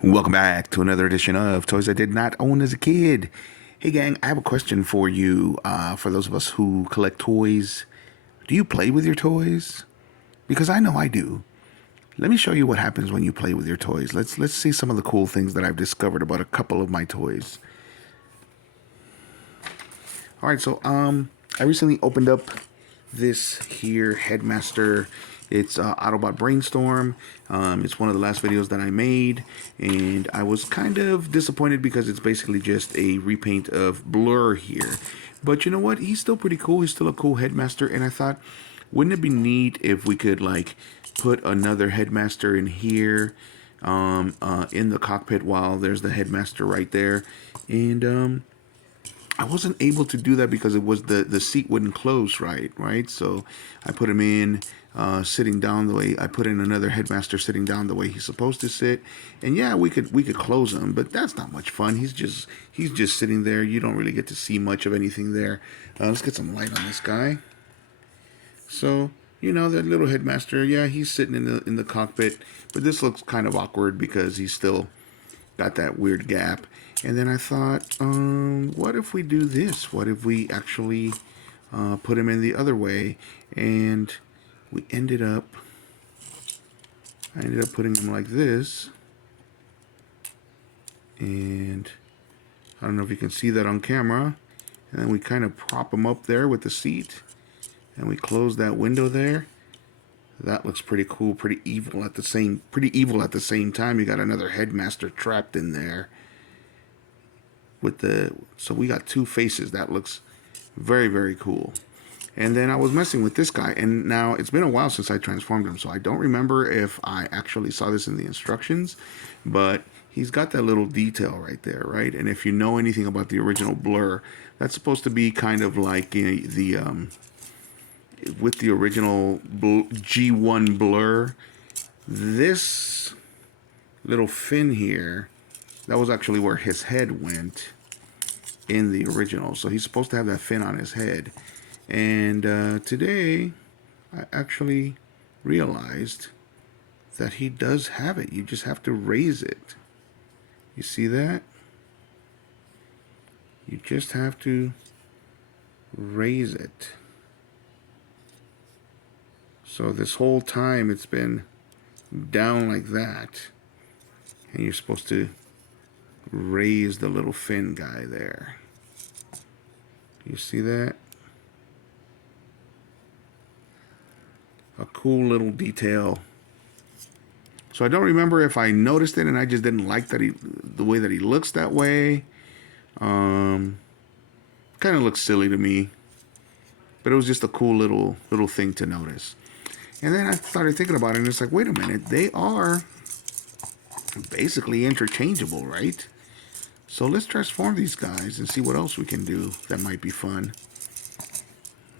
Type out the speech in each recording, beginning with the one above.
Welcome back to another edition of Toys I Did Not Own as a Kid. Hey, gang, I have a question for you. For those of us who collect toys, do you play with your toys? Because I know I do. Let me show you what happens when you play with your toys. Let's see some of the cool things that I've discovered about a couple of my toys. All right, so I recently opened up this here Headmaster. It's Autobot Brainstorm. It's one of the last videos that I made, and I was kind of disappointed because it's basically just a repaint of Blur here. But you know what? He's still pretty cool. He's still a cool Headmaster, and I thought, wouldn't it be neat if we could like put another Headmaster in here in the cockpit while there's the Headmaster right there, and I wasn't able to do that because it was the seat wouldn't close right. So I put him in sitting down the way I put in another Headmaster sitting down the way he's supposed to sit, and yeah, we could close him, but that's not much fun. He's just sitting there. You don't really get to see much of anything there. Let's get some light on this guy. So that little Headmaster, yeah, he's sitting in the cockpit, but this looks kind of awkward because he's still got that weird gap. And then I thought, what if we do this? What if we actually put him in the other way? And we I ended up putting him like this. And I don't know if you can see that on camera. And then we kind of prop him up there with the seat. And we close that window there. That looks pretty cool, pretty evil at the same time. You got another Headmaster trapped in there. So we got two faces. That looks very, very cool. And then I was messing with this guy, and now it's been a while since I transformed him, so I don't remember if I actually saw this in the instructions, but he's got that little detail right there, right? And if you know anything about the original Blur, that's supposed to be kind of like the with the original G1 Blur. This little fin here, that was actually where his head went in the original. So he's supposed to have that fin on his head. And today, I actually realized that he does have it. You just have to raise it. You see that? You just have to raise it. So this whole time it's been down like that. And you're supposed to raise the little fin guy there. You see that? A cool little detail. So I don't remember if I noticed it and I just didn't like the way that he looks that way. Kind of looks silly to me, but it was just a cool little thing to notice. And then I started thinking about it, and it's like, wait a minute, they are basically interchangeable, right? So let's transform these guys and see what else we can do that might be fun.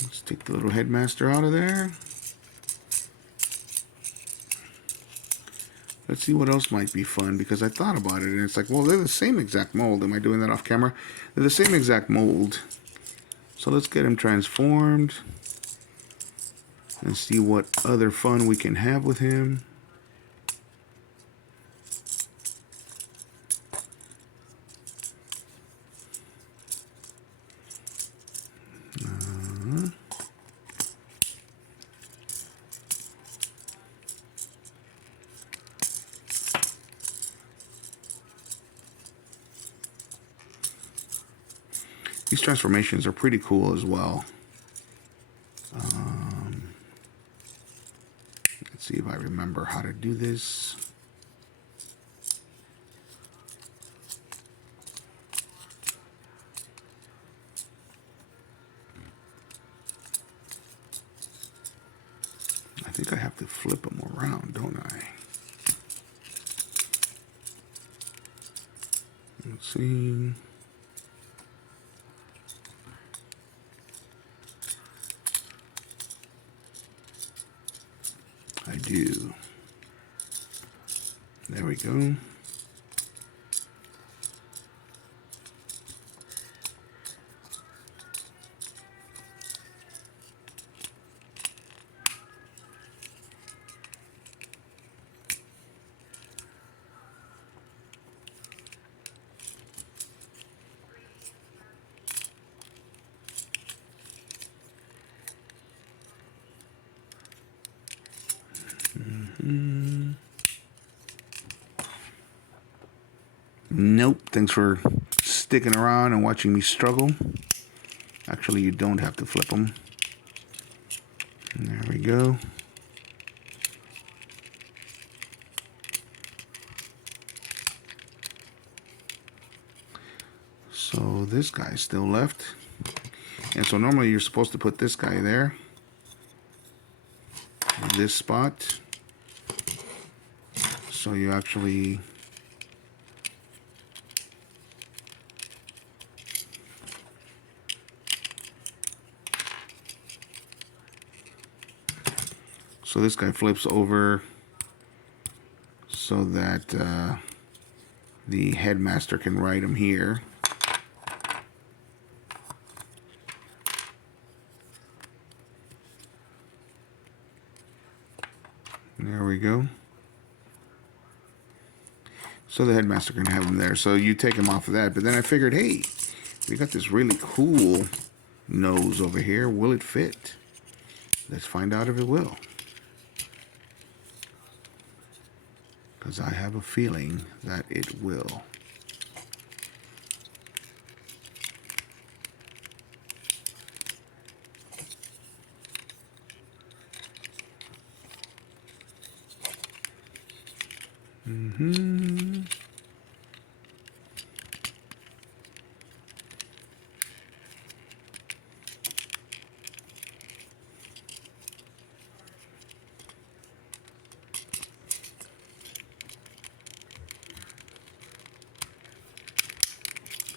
Let's take the little Headmaster out of there. Let's see what else might be fun, because I thought about it, and it's like, well, they're the same exact mold. Am I doing that off camera? They're the same exact mold. So let's get him transformed and see what other fun we can have with him. These transformations are pretty cool as well. Let's see if I remember how to do this. I think I have to flip them around, don't I? Let's see. I do. There we go. Nope. Thanks for sticking around and watching me struggle. Actually, you don't have to flip them. There we go. So this guy's still left. And so normally you're supposed to put this guy there. This spot. So you actually... So this guy flips over so that the headmaster can ride him here. There we go. So the headmaster can have him there. So you take him off of that. But then I figured, hey, we got this really cool nose over here. Will it fit? Let's find out if it will. Because I have a feeling that it will.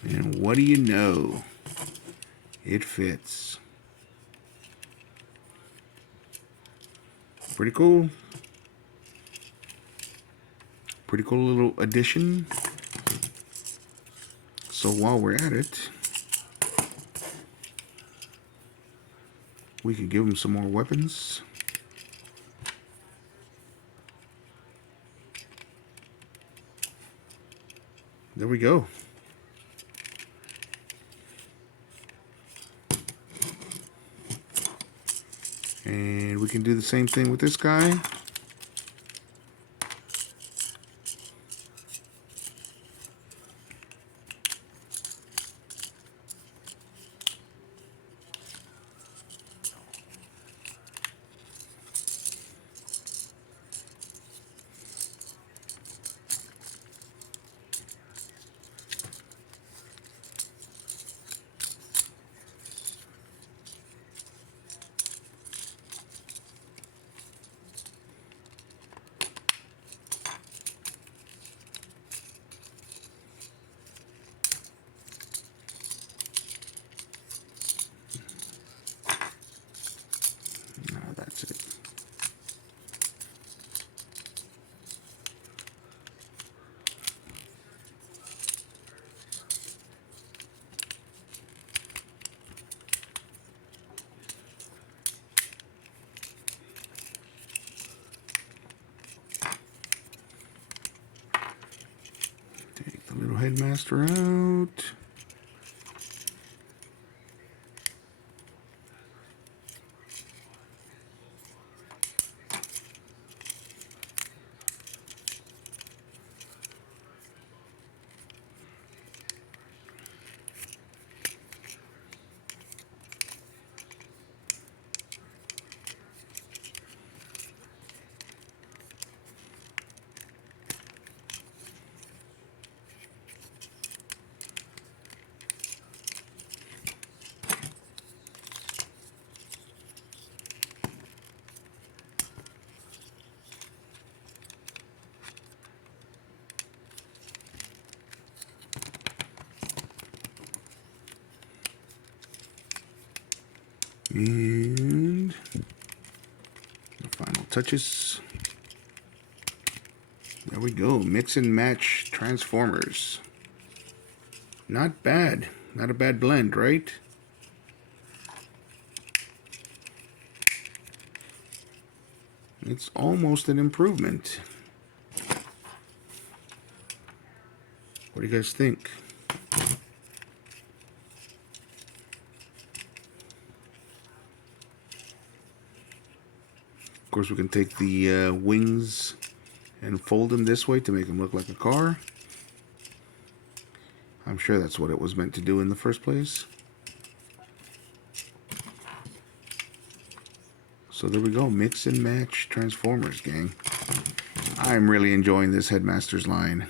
And what do you know? It fits. Pretty cool. Pretty cool little addition. So while we're at it, we can give him some more weapons. There we go. And we can do the same thing with this guy. No, that's it. Take the little headmaster out. And the final touches. There we go. Mix and match Transformers. Not bad. Not a bad blend, right? It's almost an improvement. What do you guys think? Of course, we can take the wings and fold them this way to make them look like a car. I'm sure that's what it was meant to do in the first place. So there we go, mix and match Transformers, gang. I'm really enjoying this Headmasters line.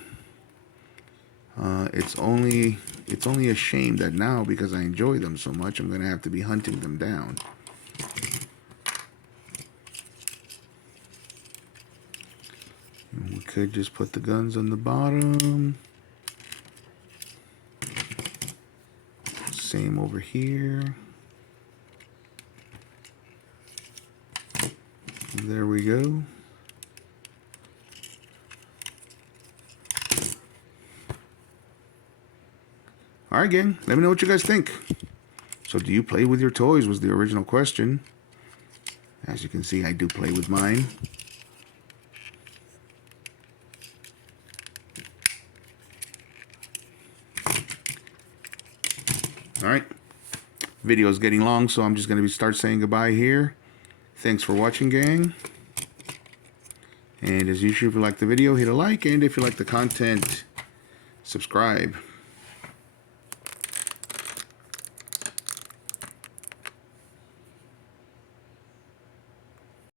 It's only a shame that now, because I enjoy them so much, I'm gonna have to be hunting them down. And we could just put the guns on the bottom. Same over here. There we go. Alright, gang, let me know what you guys think. So do you play with your toys was the original question. As you can see, I do play with mine. Alright. Video is getting long, so I'm just going to start saying goodbye here. Thanks for watching, gang. And as usual, if you like the video, hit a like. And if you like the content, subscribe.